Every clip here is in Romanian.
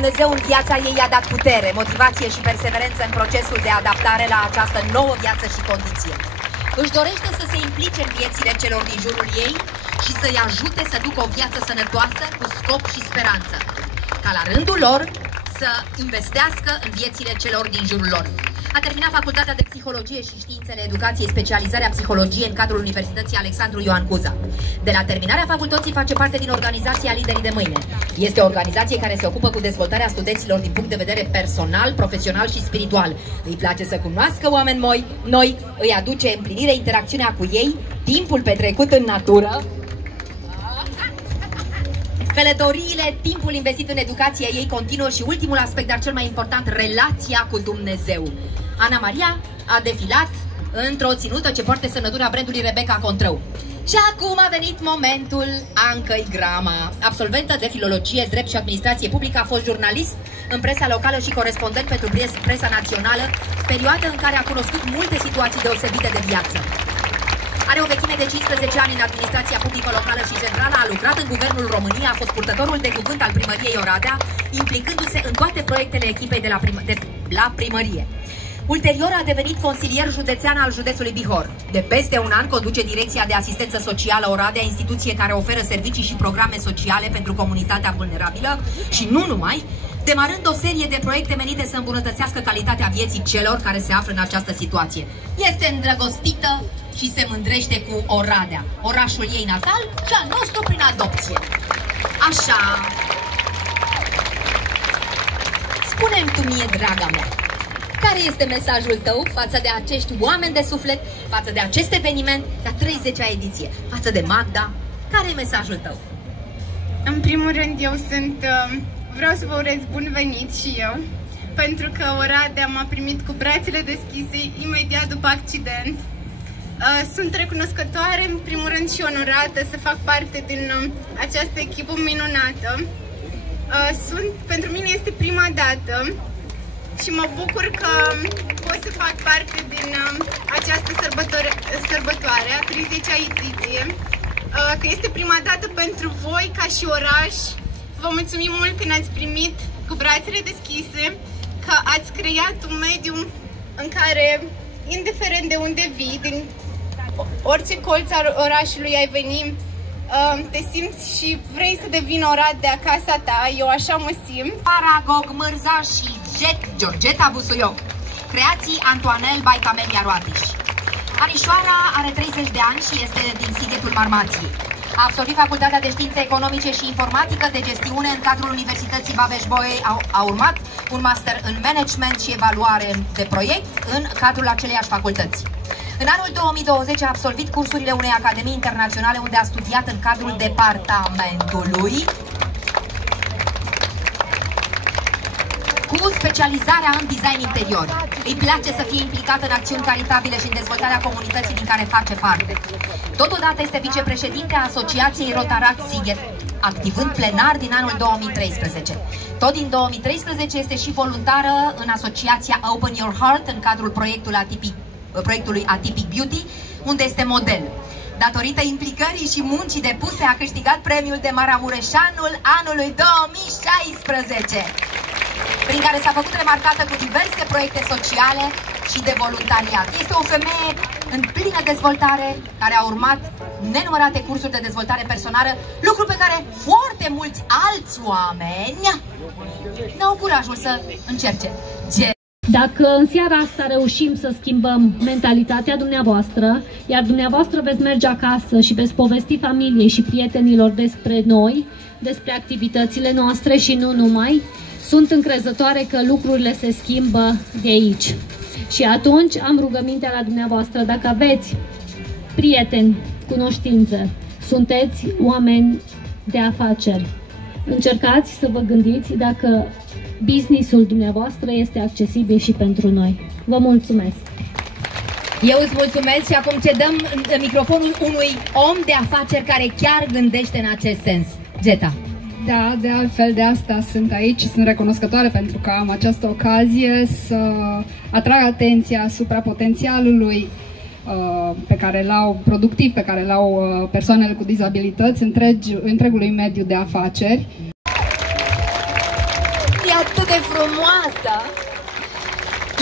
Dumnezeu în viața ei i-a dat putere, motivație și perseverență în procesul de adaptare la această nouă viață și condiție. Își dorește să se implice în viețile celor din jurul ei și să-i ajute să ducă o viață sănătoasă, cu scop și speranță, ca la rândul lor să investească în viețile celor din jurul lor. A terminat Facultatea de Psihologie și Științele Educației, specializarea Psihologie în cadrul Universității Alexandru Ioan Cuza. De la terminarea facultății face parte din organizația Liderii de Mâine. Este o organizație care se ocupă cu dezvoltarea studenților din punct de vedere personal, profesional și spiritual. Îi place să cunoască oameni noi, îi aduce împlinire interacțiunea cu ei, timpul petrecut în natură, călătoriile, timpul investit în educația ei continuă și ultimul aspect, dar cel mai important, relația cu Dumnezeu. Ana Maria a defilat într-o ținută ce poartă semnătura brandului Rebecca Contrău. Și acum a venit momentul Ancăi Grama. Absolventă de filologie, drept și administrație publică, a fost jurnalist în presa locală și corespondent pentru presa națională, perioadă în care a cunoscut multe situații deosebite de viață. Are o vechime de 15 ani în administrația publică locală și centrală, a lucrat în Guvernul României, a fost purtătorul de cuvânt al primăriei Oradea, implicându-se în toate proiectele echipei de la primărie. Ulterior a devenit consilier județean al județului Bihor. De peste un an conduce Direcția de Asistență Socială Oradea, instituție care oferă servicii și programe sociale pentru comunitatea vulnerabilă și nu numai, demarând o serie de proiecte menite să îmbunătățească calitatea vieții celor care se află în această situație. Este îndrăgostită și se mândrește cu Oradea, orașul ei natal și al nostru prin adopție. Așa. Spune-mi tu mie, draga mea, care este mesajul tău față de acești oameni de suflet, față de acest eveniment, la 30-a ediție, față de Magda? Care e mesajul tău? În primul rând, vreau să vă urez bun venit și eu, pentru că Oradea m-a primit cu brațele deschise imediat după accident. Sunt recunoscătoare, în primul rând, și onorată să fac parte din această echipă minunată. Pentru mine este prima dată și mă bucur că pot să fac parte din această sărbătoare, a 30-a ediție, că este prima dată pentru voi ca și oraș. Vă mulțumim mult că ne-ați primit cu brațele deschise, că ați creat un mediu în care, indiferent de unde vii, din orice colț al orașului ai venit, te simți și vrei să devină Oradea casa ta. Eu așa mă simt. Paragog Mârza și Georgeta Busuioc. Creații Antoanel by Camelia Roatiș. Anișoara are 30 de ani și este din Sighetul Marmației. A absolvit Facultatea de Științe Economice și Informatică de Gestiune în cadrul Universității Babeș-Bolyai. A urmat un master în Management și Evaluare de Proiect în cadrul aceleiași facultăți. În anul 2020 a absolvit cursurile unei academii internaționale unde a studiat în cadrul departamentului cu specializarea în design interior. Îi place să fie implicată în acțiuni caritabile și în dezvoltarea comunității din care face parte. Totodată este vicepreședinte a Asociației Rotaract Sighet, activând plenar din anul 2013. Tot din 2013 este și voluntară în asociația Open Your Heart în cadrul proiectului Atypic Beauty, unde este model. Datorită implicării și muncii depuse, a câștigat premiul de Maramureșanul anului 2016, prin care s-a făcut remarcată cu diverse proiecte sociale și de voluntariat. Este o femeie în plină dezvoltare, care a urmat nenumărate cursuri de dezvoltare personală, lucru pe care foarte mulți alți oameni n-au curajul să încerce. Dacă în seara asta reușim să schimbăm mentalitatea dumneavoastră, iar dumneavoastră veți merge acasă și veți povesti familiei și prietenilor despre noi, despre activitățile noastre și nu numai, sunt încrezătoare că lucrurile se schimbă de aici. Și atunci am rugămintea la dumneavoastră, dacă aveți prieteni, cunoștințe, sunteți oameni de afaceri, încercați să vă gândiți dacă businessul dumneavoastră este accesibil și pentru noi. Vă mulțumesc! Eu îți mulțumesc și acum cedăm microfonul unui om de afaceri care chiar gândește în acest sens. Geta. Da, de altfel de asta sunt aici și sunt recunoscătoare pentru că am această ocazie să atrag atenția asupra potențialului pe care l-au productiv, pe care l-au persoanele cu dizabilități întregului mediu de afaceri. atât de frumoasă!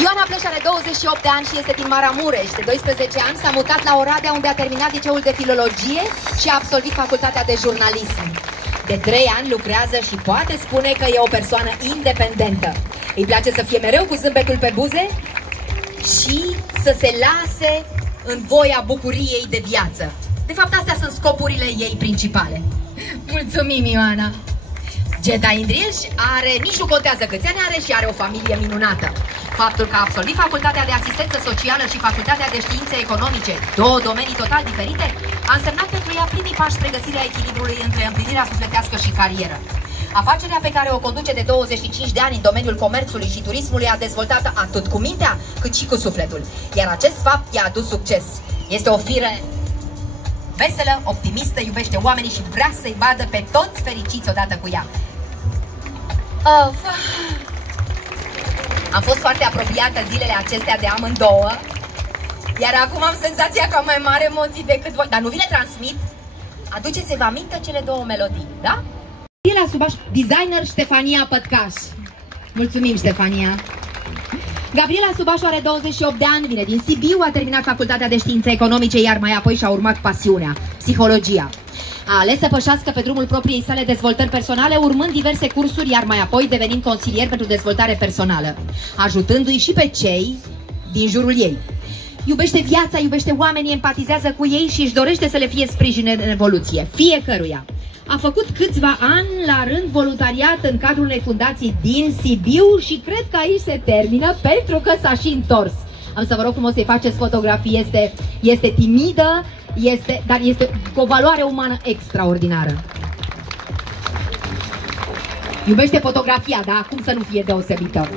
Ioana Pleș are 28 de ani și este din Maramureș. De 12 ani s-a mutat la Oradea, unde a terminat liceul de filologie și a absolvit facultatea de jurnalism. De 3 ani lucrează și poate spune că e o persoană independentă. Îi place să fie mereu cu zâmbetul pe buze și să se lase în voia bucuriei de viață. De fapt, astea sunt scopurile ei principale. Mulțumim, Ioana! Geta Indrieș nici nu contează câți ani are și are o familie minunată. Faptul că a absolvit facultatea de asistență socială și facultatea de științe economice, două domenii total diferite, a însemnat pentru ea primii pași spre găsirea echilibrului între împlinirea sufletească și carieră. Afacerea pe care o conduce de 25 de ani în domeniul comerțului și turismului a dezvoltat atât cu mintea cât și cu sufletul, iar acest fapt i-a adus succes. Este o fire veselă, optimistă, iubește oamenii și vrea să-i vadă pe toți fericiți odată cu ea. Am fost foarte apropiată zilele acestea de amândouă, iar acum am senzația că am mai mari emoții decât voi. Dar nu vi le transmit? Aduceți-vă aminte cele două melodii, da? Gabriela Subaș, designer Ștefania Pătcaș. Mulțumim, Ștefania. Gabriela Subașu are 28 de ani, vine din Sibiu, a terminat facultatea de științe economice, iar mai apoi și-a urmat pasiunea, psihologia. A ales să pășească pe drumul propriei sale dezvoltări personale, urmând diverse cursuri, iar mai apoi devenind consilier pentru dezvoltare personală, ajutându-i și pe cei din jurul ei. Iubește viața, iubește oamenii, empatizează cu ei și își dorește să le fie sprijin în evoluție, fiecăruia. A făcut câțiva ani la rând voluntariat în cadrul unei fundații din Sibiu și cred că aici se termină pentru că s-a și întors. Am să vă rog frumos să-i faceți fotografii, este timidă, dar este cu o valoare umană extraordinară. Iubește fotografia, dar cum să nu fie deosebită?